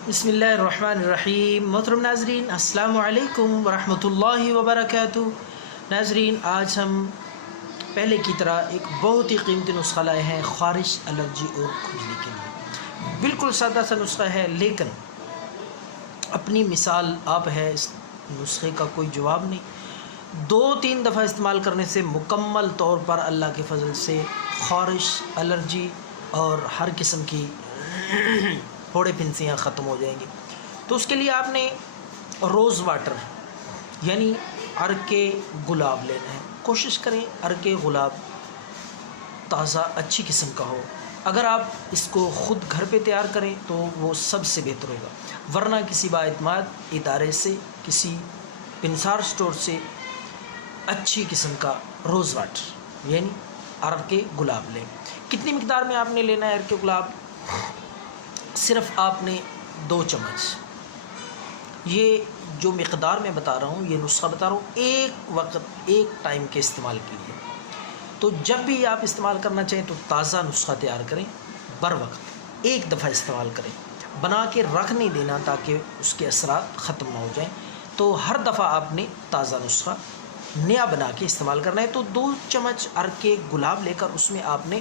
بسم اللہ الرحمن الرحیم۔ محترم ناظرین السلام علیکم ورحمۃ اللہ وبرکاتہ۔ ناظرین، آج ہم پہلے کی طرح ایک بہت ہی قیمتی نسخہ لائے ہیں خارش، الرجی اور کھجلی کے لیے۔ بالکل سادہ سا نسخہ ہے، لیکن اپنی مثال آپ ہے، اس نسخے کا کوئی جواب نہیں۔ 2-3 دفعہ استعمال کرنے سے مکمل طور پر اللہ کے فضل سے خارش، الرجی اور ہر قسم کی پھوڑے پھنسیاں ختم ہو جائیں گی۔ تو اس کے لیے آپ نے روز واٹر یعنی عرق گلاب لینا ہے۔ کوشش کریں عرق گلاب تازہ اچھی قسم کا ہو۔ اگر آپ اس کو خود گھر پہ تیار کریں تو وہ سب سے بہتر ہوگا، ورنہ کسی بااعتماد ادارے سے، کسی پنسار سٹور سے اچھی قسم کا روز واٹر یعنی عرق گلاب لیں۔ کتنی مقدار میں آپ نے لینا ہے عرق گلاب؟ صرف آپ نے 2 چمچ۔ یہ جو مقدار میں بتا رہا ہوں، یہ نسخہ بتا رہا ہوں ایک وقت ایک ٹائم کے استعمال کے لیے۔ تو جب بھی آپ استعمال کرنا چاہیں تو تازہ نسخہ تیار کریں، بر وقت ایک دفعہ استعمال کریں، بنا کے رکھ نہیں دینا تاکہ اس کے اثرات ختم نہ ہو جائیں۔ تو ہر دفعہ آپ نے تازہ نسخہ نیا بنا کے استعمال کرنا ہے۔ تو 2 چمچ عرق گلاب لے کر اس میں آپ نے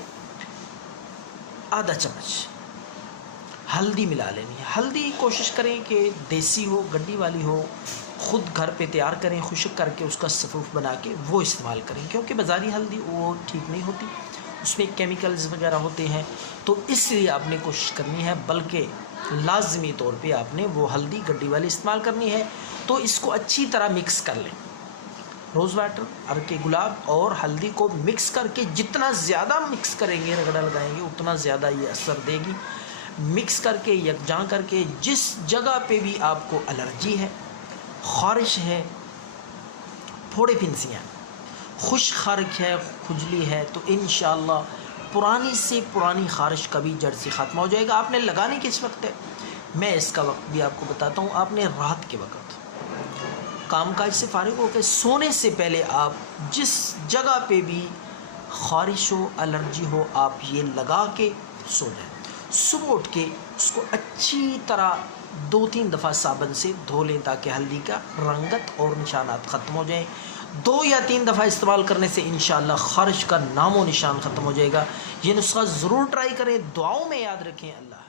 آدھا چمچ ہلدی ملا لینی ہے۔ ہلدی کوشش کریں کہ دیسی ہو، گڈی والی ہو، خود گھر پہ تیار کریں، خشک کر کے اس کا سفوف بنا کے وہ استعمال کریں، کیونکہ بازاری ہلدی وہ ٹھیک نہیں ہوتی، اس میں کیمیکلز وغیرہ ہوتے ہیں۔ تو اس لیے آپ نے کوشش کرنی ہے، بلکہ لازمی طور پہ آپ نے وہ ہلدی گڈی والی استعمال کرنی ہے۔ تو اس کو اچھی طرح مکس کر لیں، روز واٹر، عرق گلاب اور ہلدی کو مکس کر کے جتنا زیادہ مکس کریں گے، رگڑا لگائیں گے، اتنا زیادہ یہ اثر دے گی۔ مکس کر کے یکجاں کر کے جس جگہ پہ بھی آپ کو الرجی ہے، خارش ہے، پھوڑے پھنسیاں، خشک خارش ہے، کھجلی ہے، تو انشاءاللہ پرانی سے پرانی خارش کبھی جڑ سے ختم ہو جائے گا۔ آپ نے لگانے کس وقت ہے؟ میں اس کا وقت بھی آپ کو بتاتا ہوں۔ آپ نے رات کے وقت کام کاج سے فارغ ہو کے سونے سے پہلے آپ جس جگہ پہ بھی خارش ہو، الرجی ہو، آپ یہ لگا کے سو جائیں۔ صبح اٹھ کے اس کو اچھی طرح 2-3 دفعہ صابن سے دھو لیں تاکہ ہلدی کا رنگت اور نشانات ختم ہو جائیں۔ 2 یا 3 دفعہ استعمال کرنے سے انشاءاللہ خارش کا نام و نشان ختم ہو جائے گا۔ یہ نسخہ ضرور ٹرائی کریں، دعاؤں میں یاد رکھیں۔ اللہ